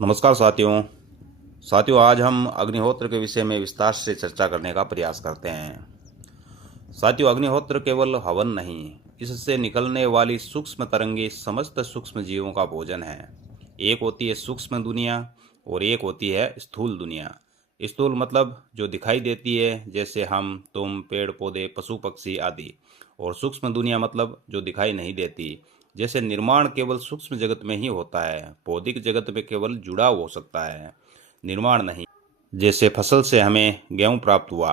नमस्कार साथियों आज हम अग्निहोत्र के विषय में विस्तार से चर्चा करने का प्रयास करते हैं। साथियों, अग्निहोत्र केवल हवन नहीं, इससे निकलने वाली सूक्ष्म तरंगे समस्त सूक्ष्म जीवों का भोजन है। एक होती है सूक्ष्म दुनिया और एक होती है स्थूल दुनिया। स्थूल मतलब जो दिखाई देती है, जैसे हम, तुम, पेड़ पौधे, पशु पक्षी आदि। और सूक्ष्म दुनिया मतलब जो दिखाई नहीं देती, जैसे निर्माण केवल सूक्ष्म जगत में ही होता है, भौतिक जगत में केवल जुड़ाव हो सकता है, निर्माण नहीं। जैसे फसल से हमें गेहूं प्राप्त हुआ,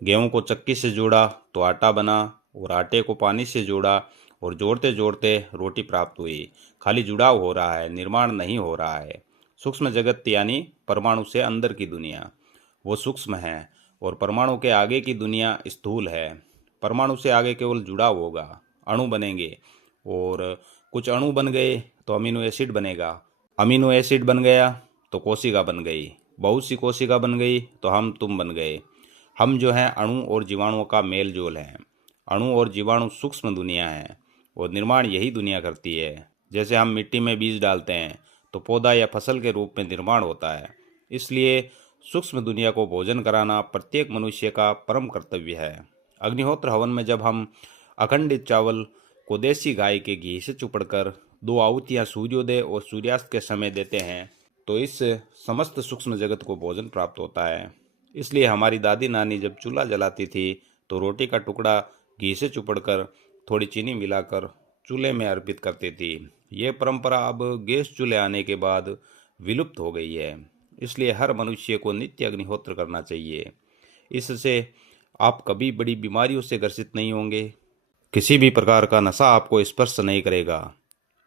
गेहूं को चक्की से जोड़ा तो आटा बना, और आटे को पानी से जोड़ा और जोड़ते जोड़ते रोटी प्राप्त हुई। खाली जुड़ाव हो रहा है, निर्माण नहीं हो रहा है। सूक्ष्म जगत यानी परमाणु से अंदर की दुनिया, वो सूक्ष्म है, और परमाणु के आगे की दुनिया स्थूल है। परमाणु से आगे केवल जुड़ाव होगा, अणु बनेंगे, और कुछ अणु बन गए तो अमीनो एसिड बनेगा, अमीनो एसिड बन गया तो कोशिका बन गई, बहुत सी कोशिका बन गई तो हम तुम बन गए। हम जो हैं अणु और जीवाणुओं का मेल जोल है। अणु और जीवाणु सूक्ष्म दुनिया है और निर्माण यही दुनिया करती है। जैसे हम मिट्टी में बीज डालते हैं तो पौधा या फसल के रूप में निर्माण होता है। इसलिए सूक्ष्म दुनिया को भोजन कराना प्रत्येक मनुष्य का परम कर्तव्य है। अग्निहोत्र हवन में जब हम अखंडित चावल को देसी गाय के घी से चुपड़कर 2 आहुतियाँ सूर्योदय और सूर्यास्त के समय देते हैं तो इस समस्त सूक्ष्म जगत को भोजन प्राप्त होता है। इसलिए हमारी दादी नानी जब चूल्हा जलाती थी तो रोटी का टुकड़ा घी से चुपड़कर थोड़ी चीनी मिलाकर चूल्हे में अर्पित करती थी। ये परंपरा अब गैस चूल्हे आने के बाद विलुप्त हो गई है। इसलिए हर मनुष्य को नित्य अग्निहोत्र करना चाहिए। इससे आप कभी बड़ी बीमारियों से ग्रसित नहीं होंगे। किसी भी प्रकार का नशा आपको स्पर्श नहीं करेगा।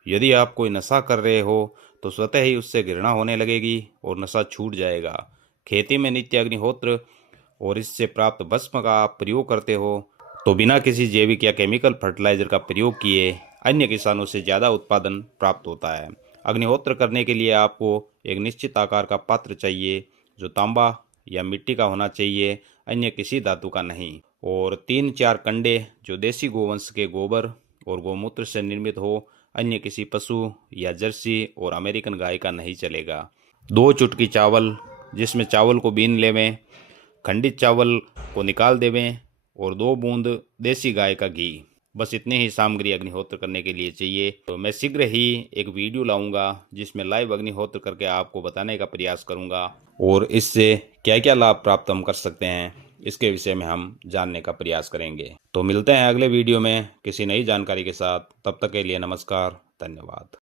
यदि आप कोई नशा कर रहे हो तो स्वतः ही उससे घृणा होने लगेगी और नशा छूट जाएगा। खेती में नित्य अग्निहोत्र और इससे प्राप्त भस्म का आप प्रयोग करते हो तो बिना किसी जैविक या केमिकल फर्टिलाइजर का प्रयोग किए अन्य किसानों से ज़्यादा उत्पादन प्राप्त होता है। अग्निहोत्र करने के लिए आपको एक निश्चित आकार का पात्र चाहिए, जो तांबा या मिट्टी का होना चाहिए, अन्य किसी धातु का नहीं। और 3-4 कंडे जो देसी गोवंश के गोबर और गोमूत्र से निर्मित हो, अन्य किसी पशु या जर्सी और अमेरिकन गाय का नहीं चलेगा। 2 चुटकी चावल, जिसमें चावल को बीन लेवें, खंडित चावल को निकाल देवें, और 2 बूंद देसी गाय का घी। बस इतनी ही सामग्री अग्निहोत्र करने के लिए चाहिए। तो मैं शीघ्र ही एक वीडियो लाऊंगा जिसमें लाइव अग्निहोत्र करके आपको बताने का प्रयास करूंगा, और इससे क्या क्या लाभ प्राप्त हम कर सकते हैं इसके विषय में हम जानने का प्रयास करेंगे। तो मिलते हैं अगले वीडियो में किसी नई जानकारी के साथ। तब तक के लिए नमस्कार, धन्यवाद।